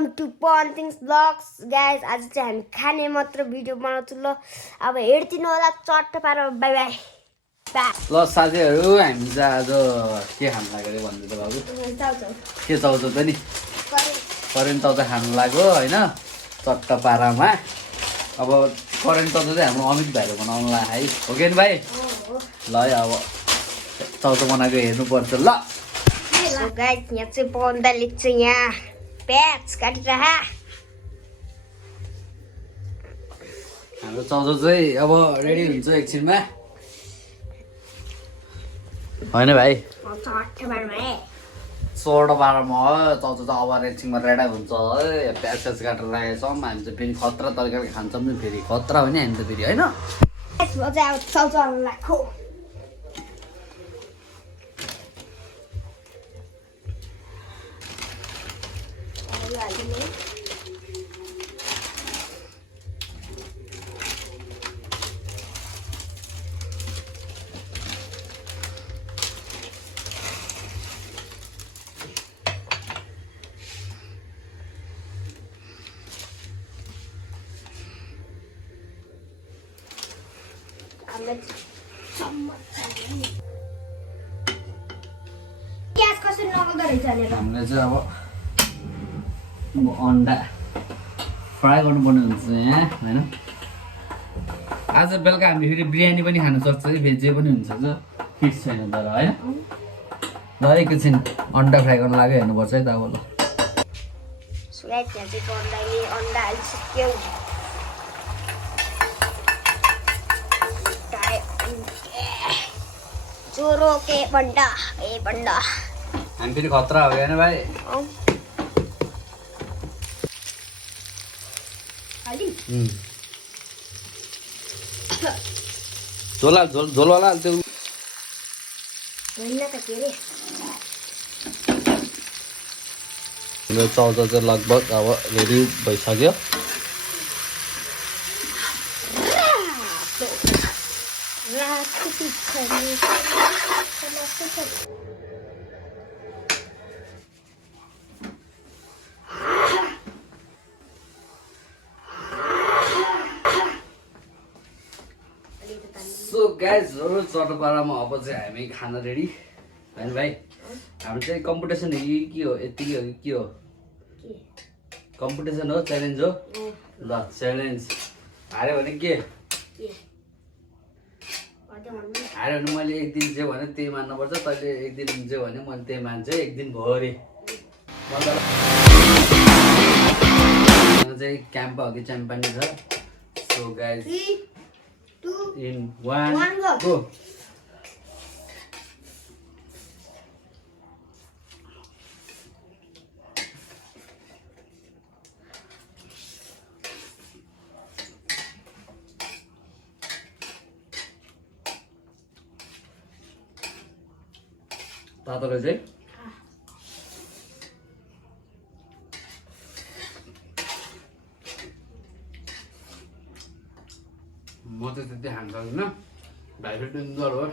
Welcome to पन things blogs guys. आज चाहिँ हामी खाने मात्र भिडियो बनाउँछु ल। अब हेर्दिनु होला चट्ट पारेर। बाई बाई ल साथीहरू, हामी चाहिँ आज के खानु लाग्यो अरे भन्नु त बाबु? के चाउचाउ त नि करेन्ट चाउचाउ खानु लाग्यो होइन, चट्ट पारामा। अब करेन्ट चाउचाउ चाहिँ हाम्रो अमित भाइले बनाउनु लाग्यो है, हो कि भाइ? ल है अब चाउचाउ बनाएको हेर्नुपर्छ ल। गाइज यहाँ चाहिँ पवन दाइले चाहिँ यहाँ प्याज काटिरह। हाम्रो चाउचाउ चाहिँ अब रेडी हुन्छ एकछिनमा, होइन भाइ? चौडो पारामा हो चाउचाउ चाहिँ अब एकछिनमा रेडी हुन्छ है। प्याज स्याज काटेर राखेको छौँ। हामी चाहिँ फेरि खतरा तरिकाले खान्छौँ नि, फेरि खतरा हो नि हामी त फेरि, होइन? चाउचाउ राखो। हामीले चाहिँ अब अन्डा फ्राई गर्नुपर्ने हुन्छ यहाँ, होइन? आज बेलुका हामी फेरि बिरयानी पनि खान सक्छ है, भेज पनि हुन्छ जो फिक्स छैन तर, होइन? ल एकैछिन अन्डा फ्राई गर्न लाग्यो, हेर्नुपर्छ है त अब। ल अन्डा हालिसक्यो। चोरो के बन्डा ए बन्डा। हामी फेरि खतरा हो होइन भाइ? झोलवाला त्यो चाउचाउ चाहिँ लगभग अब रेडी भइसक्यो। सो गाइजहरू, चटपारामा अब चाहिँ हामी खाना रेडी, होइन भाइ? हाम्रो चाहिँ कम्पिटिसन हो कि के हो? यतिकै हो कि के हो? कम्पिटिसन हो, च्यालेन्ज हो? ल च्यालेन्ज हार्यो भने के? हार्यो भने मैले एक दिन जे भने त्यही मान्नुपर्छ, तैँले एक दिन जे भने मैले त्यही मान्छु एक दिन भरि। चाहिँ क्याम्पा हो कि च्याम्पानी छ। So guys in 1 go. तातोले चाहिँ म चाहिँ त्यति खान सक्दिनँ, भाइ फेरि डेन्जर हो।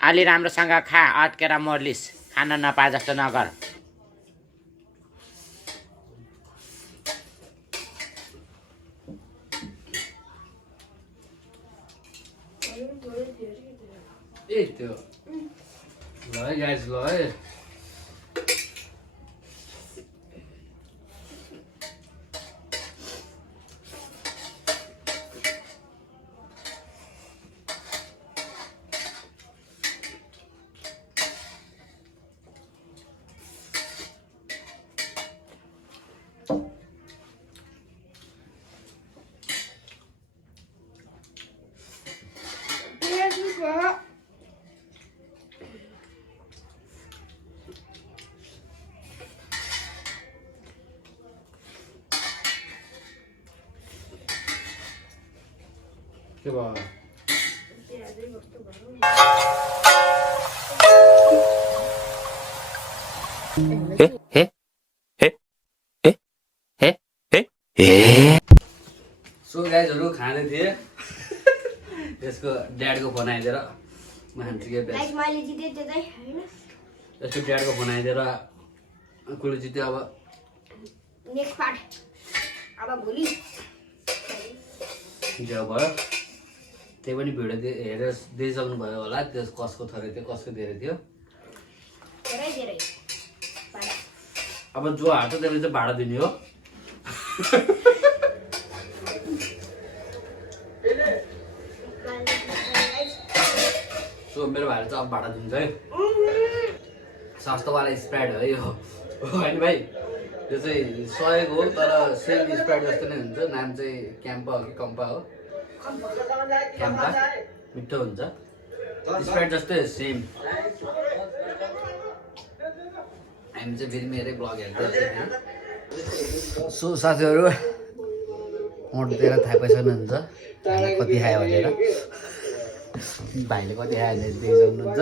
अलि राम्रोसँग खा, अट्केर मर्लिस, खान नपाए जस्तो नगर। ए त्यो ल है गाइज, ल है। के भयो सो गाइजहरू खाँदै थिएँ यसको ड्याडको फोन आइदिएर म खान्छु के गाइस मैले जिते त्यो चाहिँ हैन यसको ड्याडको फोन आइदिएर कुलो जित्यो अब नेक्स्ट पार्ट अब भोलि जो भयो त्यही पनि भिडियो हेरेर दिइसक्नु भयो होला त्यस कसको थरी थियो कसको धेरै थियो धेरै अब जो हार्छ त्यसले चाहिँ भाडा दिने हो सो मेरो भाइले चाहिँ अब भाडा दिन्छ है सस्तोवाला स्प्राइट हो यो होइन भाइ यो चाहिँ 100 हो तर सेम स्प्राइट जस्तो नै हुन्छ नाम चाहिँ क्याम्पा हो कि कम्पा हो क्याम्पा मिठो हुन्छ स्प्राइट जस्तै सेम हामी चाहिँ फेरि मेरै ब्लग हेर्दै सो साथीहरू मोटोतिर थाहा पाइसक्नुहुन्छ हामीले कति खायो भनेर भाइले कति खायो भने देखिसक्नुहुन्छ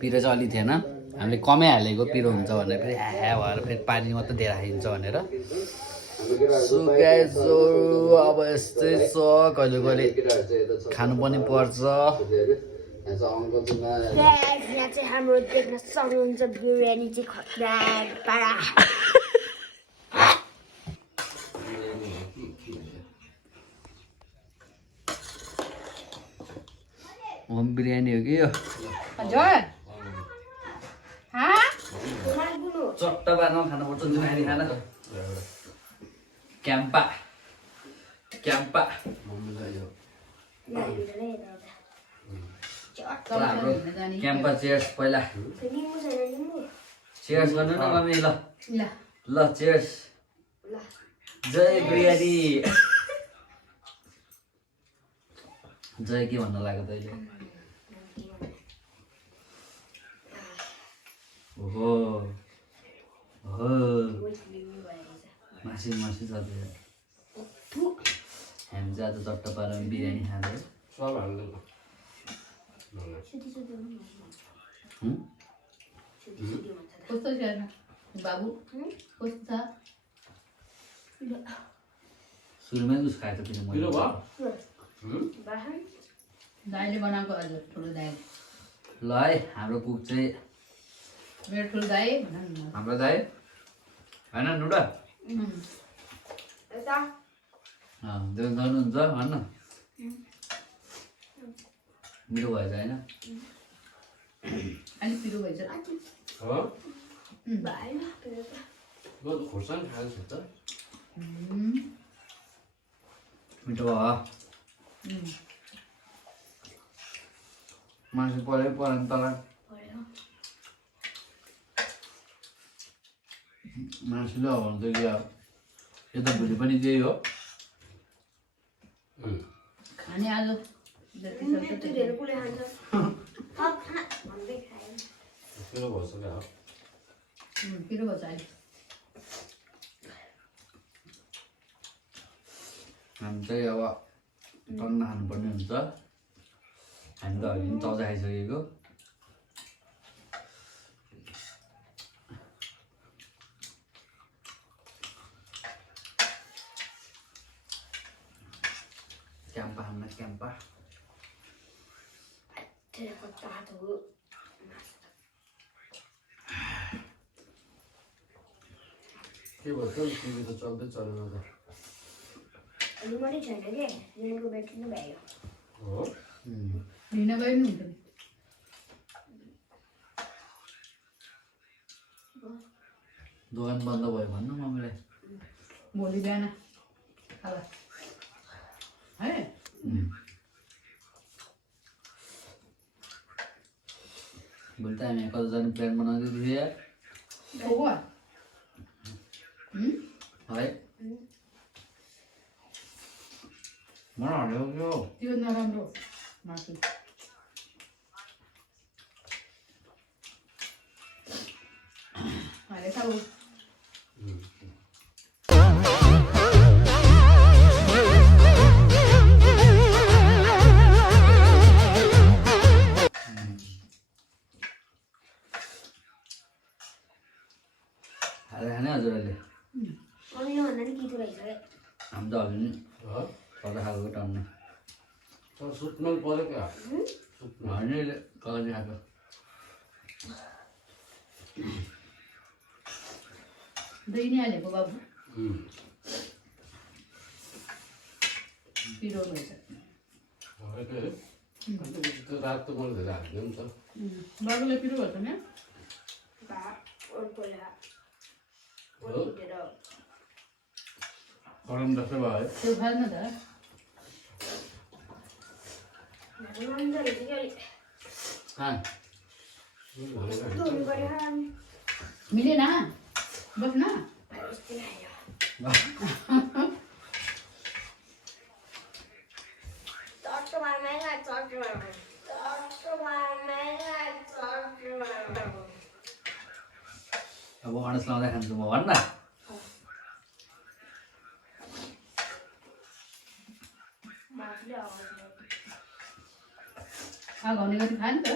पिरो चाहिँ अलि थिएन हामीले कमै हालेको पिरो हुन्छ भनेर फेरि ह्या भएर फेरि पानी मात्रै धेरै खाइन्छ भनेर सो गाइजहरू अब यस्तै छ कहिले कहिले खानु पनि पर्छ यहाँ चाहिँ हाम्रो देख्न सक्नुहुन्छ बिरयानी चाहिँ खतरा पारा होम बिरयानी हो कि यो चट्टा पारमा खानुपर्छ बिरयानी खाना क्याम्पा क्याम्पा हाम्रो क्याम्पा चेयर्स पहिला चेयर्स गर्नु न मम्मी ल ल चेयर्स जय बिरयानी जय के भन्न लाग्यो तैँले ओहो ओहो मासु मासु छ हामी चाहिँ आज चट्टा पारेर बिरयानी खाँदै कस्तो छ बाबु कस्तो छ सुरुमै उस खाएको थिएँ मैले दाइले बनाएको हजुर ठुलो दाइ ल है हाम्रो कुक चाहिँ मेरो ठुलो दाइ भन न हाम्रो दाइ होइन नुडा गर्नुहुन्छ भन्न मिठो भएछ होइन अलिक पिरो भएछ खोर्सानी खाएको छु त मिठो भयो मासु पऱ्यो परेन तल मासुले हो भने त यो त भोलि पनि त्यही हो खाने आज जति सक्छ त्यति पिरो भइसक्यो पिरो भएछ अहिले हामी चाहिँ अब टन्न खानुपर्ने हुन्छ हामी त अहिले पनि चौजा खाइसकेको क्याम्पा हान्न क्याम्पा के भन्छ टिभी त चल्दै चलेन त अनि पनि छैन के दिनको ब्याट्री नै भयो हो लिन गए पनि हुन्छ दोकान बन्द भयो भन्नु मम्मीलाई भोलि बिहान खाला है भोलि त हामी कता जाने प्लान बनाउँदै थियौँ यार हो है मलाई हरेको के हो त्यो नराम्रो मासु हालेछ हामी त हल्ने सदा खाएको टन्न सुत्नु पऱ्यो क्या सुत्नु हर्नेले कहिले खाएको दही नै हालेको बाबु पिरो भएछ त्यो रात त मैले धेरै हालिदियो नि त बाबुलाई पिरो भएको नि गरम जस्तो भयो त्यो खाल्न त कहाँ मिलेन बस्न अब अनस लाउँदै खान्छु म भन्न घाउने गरी खायो नि त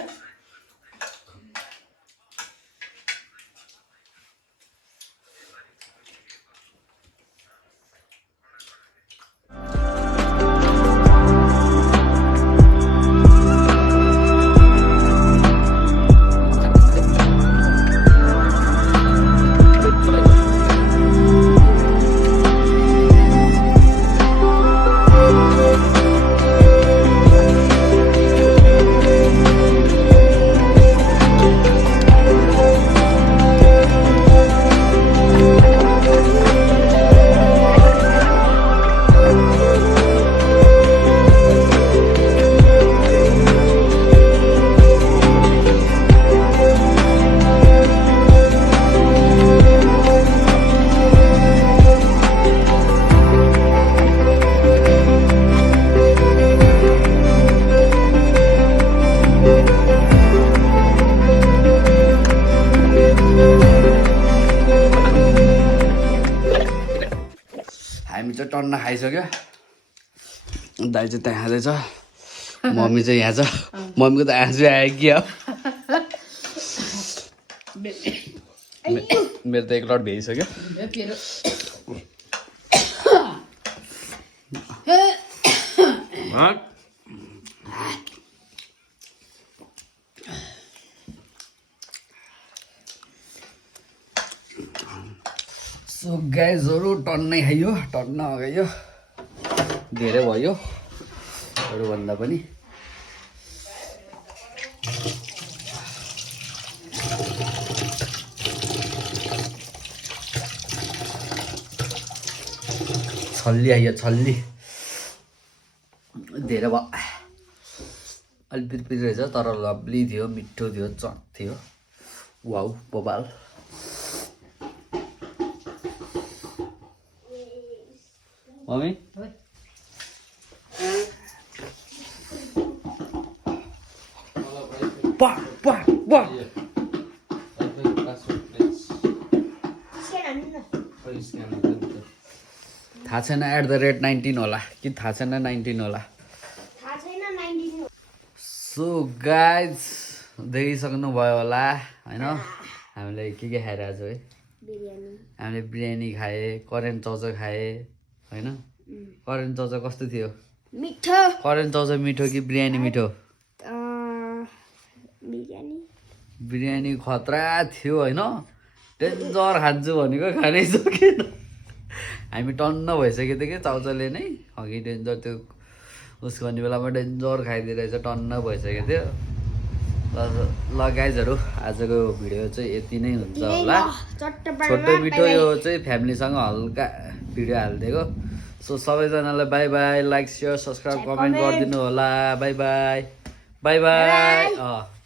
हामी चाहिँ टन्न खाइसक्यो दाइ चाहिँ त्यहाँ खाँदैछ मम्मी चाहिँ यहाँ छ मम्मीको त आँसु आयो कि अब मेरो त एक लट भ्याइसक्यो पिरो सो गाइजहरू टन्नै खाइयो टन्न अगाइयो धेरै भयो अरूभन्दा पनि छल्ली आइयो छल्ली धेरै भयो अलिक पिरपिर रहेछ तर लभली थियो मिठो थियो चट थियो वाउ बबाल मम्मी वाह वाह वाह थाहा छैन @19 होला कि थाहा छैन 19 होला सो गाइज देखिसक्नु भयो होला होइन हामीले के खाएर आज है हामीले बिरयानी खाए करेन्ट चाउचाउ खाए होइन करेन्ट चाउचाउ कस्तो थियो मिठो करेन्ट चाउचाउ मिठो कि बिरयानी मिठो बिरयानी खतरा थियो होइन डेन्जर खान्छु भनेको खानै सकेन हामी टन्न भइसकेको थियो कि चाउचाउले नै अघि डेन्जर त्यो उसको भन्ने बेलामा डेन्जर खाइदिइरहेछ टन्न भइसकेको थियो ल गाइजहरू आजको भिडियो चाहिँ यति नै हुन्छ होला छोटो मिठो यो चाहिँ फ्यामिलीसँग हल्का भिडियो हालिदिएको सो सबैजनालाई by by like share subscribe comment गरिदिनु होला बाई बाई बाई बाई